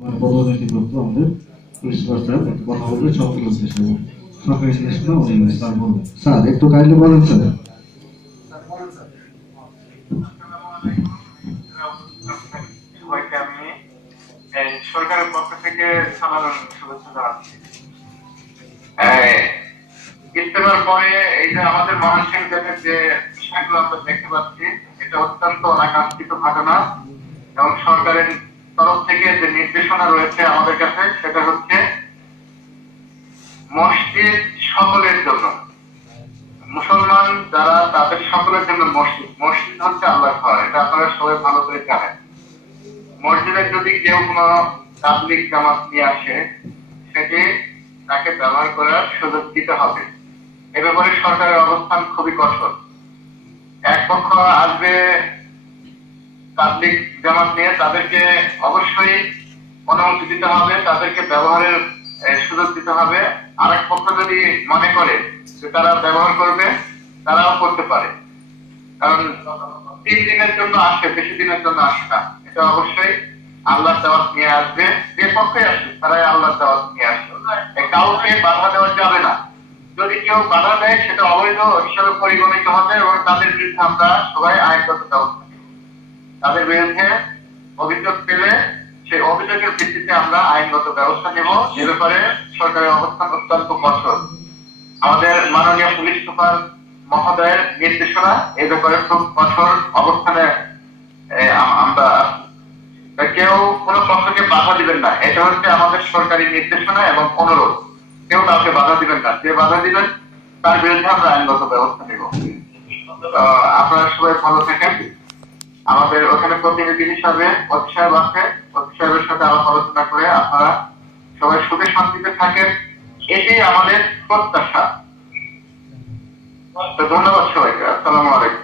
পদোন্নতিপ্রাপ্ত আমাদের police super sir একটু কথা বলবে সরকারি সিলেকশন উনি স্যার বলবেন। স্যার একটু কাইন্ডলি বলেন স্যার। সবাইকে আমি সরকারের পক্ষ থেকে সাধারণ শুভেচ্ছা জানাচ্ছি। ইস্তেমার পরে এই যে আমাদের ময়মনসিংহের যে বিষয়গুলো আমরা দেখতে পাচ্ছি, এটা অত্যন্ত অনাকাঙ্ক্ষিত ঘটনা এবং সরকারের তরফ থেকে যে নির্দেশনা রয়েছে আমাদের কাছে, সেটা হচ্ছে মসজিদ সকলের জন্য, মুসলমান যারা তাদের সকলের জন্য মসজিদ। মসজিদ হচ্ছে আল্লাহর ঘর, এটা আপনারা সবাই ভালো করে জানেন। মসজিদে যদি কেউ কোনো তাবলীগ জামাত নিয়ে আসে, সেটি তাকে ব্যবহার করার সুযোগ দিতে হবে। এ ব্যাপারে সরকারের অবস্থান খুবই কঠোর। এক পক্ষ আসবে তাবলীগ জামাত নিয়ে, তাদেরকে অবশ্যই অনুমতি দিতে হবে, তাদেরকে ব্যবহারের সুযোগ দিতে হবে। আরেক পক্ষ যদি মনে করে যে তারা ব্যবহার করবে, তারাও করতে পারে। কারণ 3 দিনের জন্য আসে, বেশি দিনের জন্য আসে না। এটা অবশ্যই আল্লাহর দাওয়াত নিয়ে আসবে, যে পক্ষে আসে তারাই আল্লাহর দাওয়াত নিয়ে আসবে। কাউকে বাধা দেওয়া যাবে না। যদি কেউ বাধা দেয়, সেটা অবৈধ হিসাবে পরিগণিত হবে এবং তাদের বিরুদ্ধে আমরা সবাই আইনগত ব্যবস্থা নেব। তাদের বিরুদ্ধে অভিযোগ পেলে সেই অভিযোগের ভিত্তিতে আমরা আইনগত ব্যবস্থা নেব। এ ব্যাপারে সরকারের অবস্থান অত্যন্ত কঠোর। আমাদের মাননীয় পুলিশ সুপার মহোদয়ের নির্দেশনা এ ব্যাপারে খুব কঠোর অবস্থানে আমরা। কেউ কোন পক্ষকে বাধা দিবেন না, এটা হচ্ছে আমাদের সরকারি নির্দেশনা এবং অনুরোধ। কেউ কাউকে বাধা দিবেন না, যে বাধা দিবেন তার বিরুদ্ধে আমরা আইনগত ব্যবস্থা নেব। আপনারা সবাই ভালো থাকেন। আমাদের ওখানে প্রতিনিধি হিসাবে অতি সাহেব আছে, অতি সাহেবের সাথে আলাপ আলোচনা করে আপনারা সবাই সুখে শান্তিতে থাকেন, এটাই আমাদের প্রত্যাশা। তো ধন্যবাদ সবাইকে। আসসালামু আলাইকুম।